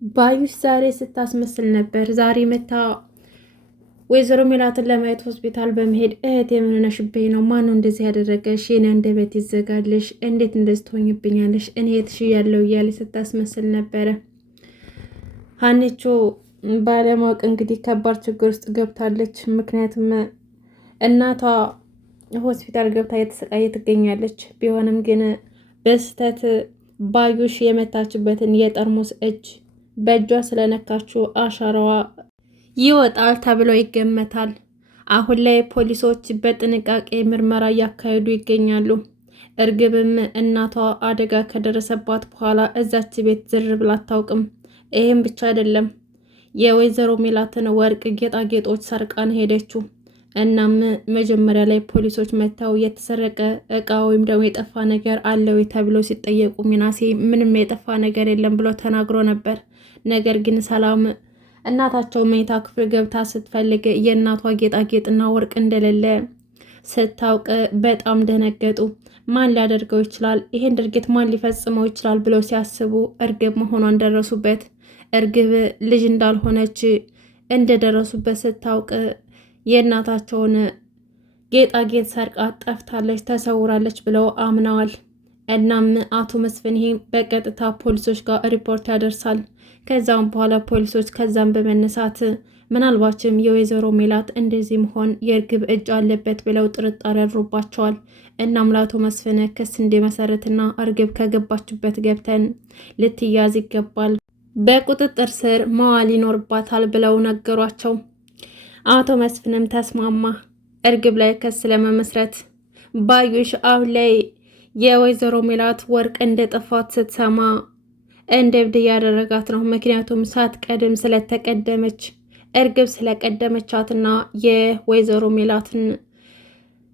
ባዩሽ ዛሬ ስታስመስል ነበር። ዛሬ መታ ወይዘሮ ሜላትን ለማየት ሆስፒታል በመሄድ እህት የምንነሽብኝ ነው? ማነው እንደዚህ ያደረገሽ? የኔ አንደበት ይዘጋልሽ፣ እንዴት እንደዚህ ትሆኝብኛለሽ? እኔ እህትሽ ያለው እያለ ስታስመስል ነበረ። ሀኒቾ ባለማወቅ እንግዲህ ከባድ ችግር ውስጥ ገብታለች። ምክንያቱም እናቷ ሆስፒታል ገብታ እየተሰቃየ ትገኛለች። ቢሆንም ግን በስህተት ባዩሽ የመታችበትን የጠርሙስ እጅ በእጇ ስለነካችው አሻራዋ ይወጣል ተብሎ ይገመታል። አሁን ላይ ፖሊሶች በጥንቃቄ ምርመራ እያካሄዱ ይገኛሉ። እርግብም እናቷ አደጋ ከደረሰባት በኋላ እዛች ቤት ዝር ብላ አታውቅም። ይህም ብቻ አይደለም፣ የወይዘሮ ሜላትን ወርቅ ጌጣጌጦች ሰርቃን ሄደችው። እናም መጀመሪያ ላይ ፖሊሶች መጥተው የተሰረቀ እቃ ወይም ደግሞ የጠፋ ነገር አለው ተብሎ ሲጠየቁ ሚናሴ ምንም የጠፋ ነገር የለም ብሎ ተናግሮ ነበር። ነገር ግን ሰላም እናታቸው መኝታ ክፍል ገብታ ስትፈልግ የእናቷ ጌጣጌጥና ወርቅ እንደሌለ ስታውቅ በጣም ደነገጡ። ማን ሊያደርገው ይችላል? ይሄን ድርጊት ማን ሊፈጽመው ይችላል ብለው ሲያስቡ እርግብ መሆኗን ደረሱበት። እርግብ ልጅ እንዳልሆነች እንደደረሱበት ስታውቅ የእናታቸውን ጌጣጌጥ ሰርቃ ጠፍታለች፣ ተሰውራለች ብለው አምነዋል። እናም አቶ መስፍን ይሄ በቀጥታ ፖሊሶች ጋር ሪፖርት ያደርሳል። ከዛም በኋላ ፖሊሶች ከዛም በመነሳት ምናልባችም የወይዘሮ ሜላት እንደዚህ መሆን የእርግብ እጅ አለበት ብለው ጥርጣሬ ያድሮባቸዋል። እናም ለአቶ መስፍን ክስ እንዲመሰረትና እርግብ ከገባችበት ገብተን ልትያዝ ይገባል፣ በቁጥጥር ስር መዋል ይኖርባታል ብለው ነገሯቸው። አቶ መስፍንም ተስማማ እርግብ ላይ ክስ ለመመስረት። ባዩሽ አሁን ላይ የወይዘሮ ሜላት ወርቅ እንደጠፋት ስትሰማ እንደ እብድ እያደረጋት ነው። ምክንያቱም ሳትቀድም ስለተቀደመች እርግብ ስለቀደመቻትና የወይዘሮ ሜላትን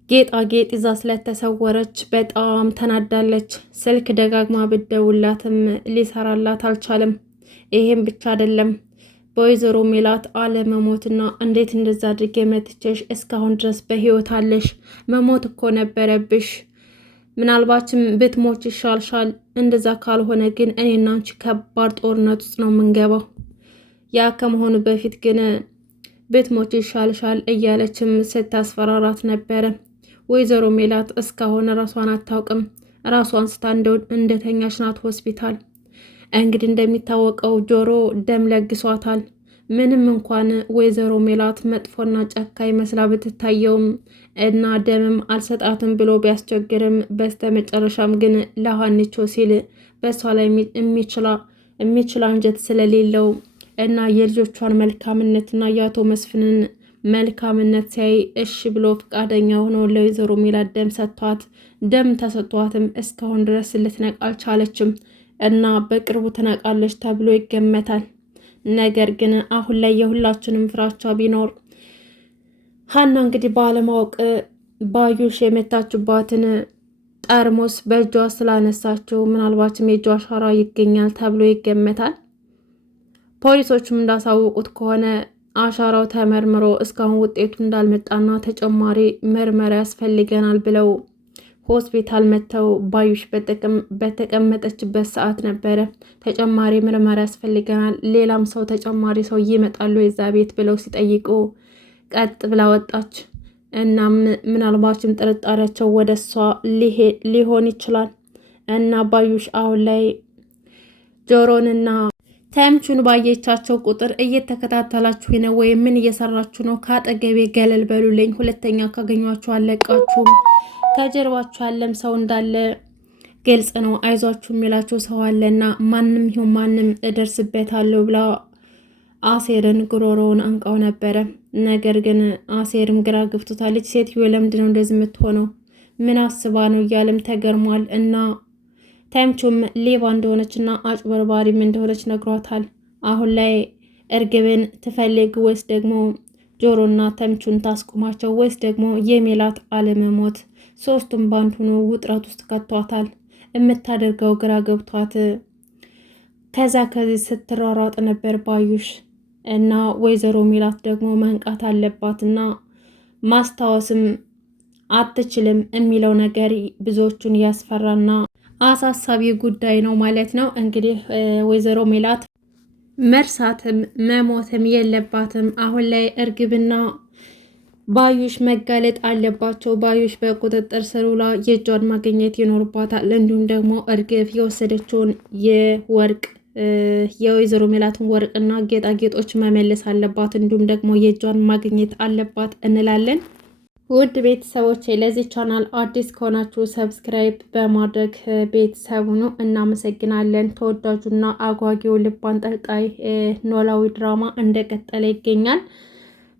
ጌጣጌጥ ይዛ ስለተሰወረች በጣም ተናዳለች። ስልክ ደጋግማ ብደውላትም ሊሰራላት አልቻለም። ይሄም ብቻ አይደለም፣ በወይዘሮ ሜላት አለመሞትና እንዴት እንደዛ አድርጌ መትቼሽ እስካሁን ድረስ በህይወት አለሽ? መሞት እኮ ነበረብሽ። ምናልባችም ብትሞች ይሻልሻል። እንደዛ ካልሆነ ግን እኔና አንቺ ከባድ ጦርነት ውስጥ ነው የምንገባው። ያ ከመሆኑ በፊት ግን ብትሞች ይሻልሻል እያለችም ስታስፈራራት ነበረ። ወይዘሮ ሜላት እስካሁን ራሷን አታውቅም። ራሷን ስታ እንደተኛች ናት ሆስፒታል። እንግዲህ እንደሚታወቀው ጆሮ ደም ለግሷታል። ምንም እንኳን ወይዘሮ ሜላት መጥፎና ጨካኝ መስላ ብትታየውም እና ደምም አልሰጣትም ብሎ ቢያስቸግርም በስተ መጨረሻም ግን ለሀኒቾ ሲል በሷ ላይ የሚችል አንጀት ስለሌለው እና የልጆቿን መልካምነትና የአቶ መስፍንን መልካምነት ሲያይ እሺ ብሎ ፈቃደኛ ሆኖ ለወይዘሮ ሜላት ደም ሰጥቷት፣ ደም ተሰጥቷትም እስካሁን ድረስ ልትነቃ አልቻለችም እና በቅርቡ ትነቃለች ተብሎ ይገመታል። ነገር ግን አሁን ላይ የሁላችንም ፍራቻ ቢኖር ሀና እንግዲህ ባለማወቅ ባዩሽ የመታችባትን ጠርሙስ በእጇ ስላነሳችው ምናልባትም የእጇ አሻራ ይገኛል ተብሎ ይገመታል። ፖሊሶቹም እንዳሳወቁት ከሆነ አሻራው ተመርምሮ እስካሁን ውጤቱ እንዳልመጣና ተጨማሪ ምርመራ ያስፈልገናል ብለው ሆስፒታል መጥተው ባዩሽ በተቀመጠችበት ሰዓት ነበረ ተጨማሪ ምርመራ ያስፈልገናል፣ ሌላም ሰው ተጨማሪ ሰው ይመጣሉ የዛ ቤት ብለው ሲጠይቁ ቀጥ ብላ ወጣች። እናም ምናልባችም ጥርጣሬያቸው ወደ እሷ ሊሆን ይችላል እና ባዩሽ አሁን ላይ ጆሮንና ተምቹን ባየቻቸው ቁጥር እየተከታተላችሁ ነው ወይ? ምን እየሰራችሁ ነው? ከአጠገቤ ገለል በሉልኝ፣ ሁለተኛ ካገኟችሁ አለቃችሁም። ከጀርባችሁ ያለም ሰው እንዳለ ግልጽ ነው፣ አይዟችሁ የሚላችሁ ሰው አለና ማንም ይሁን ማንም እደርስበታለሁ ብላ አሴርን ጉሮሮውን አንቃው ነበረ። ነገር ግን አሴርም ግራ ገብቶታለች። ሴትዮ ለምንድን ነው እንደዚህ የምትሆነው? ምን አስባ ነው እያለም ተገርሟል። እና ተምቹም ሌባ እንደሆነችና አጭበርባሪም እንደሆነች ነግሯታል። አሁን ላይ እርግብን ትፈልግ ወይስ ደግሞ ጆሮና ተምቹን ታስቁማቸው ወይስ ደግሞ የሜላት አለመሞት? ሶስቱም ባንድ ሆኖ ውጥረት ውስጥ ከቷታል። የምታደርገው ግራ ገብቷት ከዚህ ስትሯሯጥ ነበር ባዩሽ። እና ወይዘሮ ሜላት ደግሞ መንቃት አለባትና ማስታወስም አትችልም የሚለው ነገር ብዙዎቹን ያስፈራና አሳሳቢ ጉዳይ ነው ማለት ነው። እንግዲህ ወይዘሮ ሜላት መርሳትም መሞትም የለባትም። አሁን ላይ እርግብና ባዩሽ መጋለጥ አለባቸው። ባዩሽ በቁጥጥር ስር ውላ የእጇን ማግኘት ይኖርባታል። እንዲሁም ደግሞ እርግብ የወሰደችውን የወርቅ የወይዘሮ ሜላትን ወርቅና ጌጣጌጦች መመለስ አለባት። እንዲሁም ደግሞ የእጇን ማግኘት አለባት እንላለን። ውድ ቤተሰቦች ለዚህ ቻናል አዲስ ከሆናችሁ ሰብስክራይብ በማድረግ ቤተሰቡ ነው። እናመሰግናለን። ተወዳጁና አጓጊው ልብ አንጠልጣይ ኖላዊ ድራማ እንደቀጠለ ይገኛል።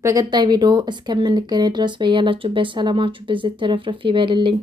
በቀጣይ ቪዲዮ እስከምንገናኝ ድረስ በያላችሁበት ሰላማችሁ ብዝት ትረፍረፍ ይበልልኝ።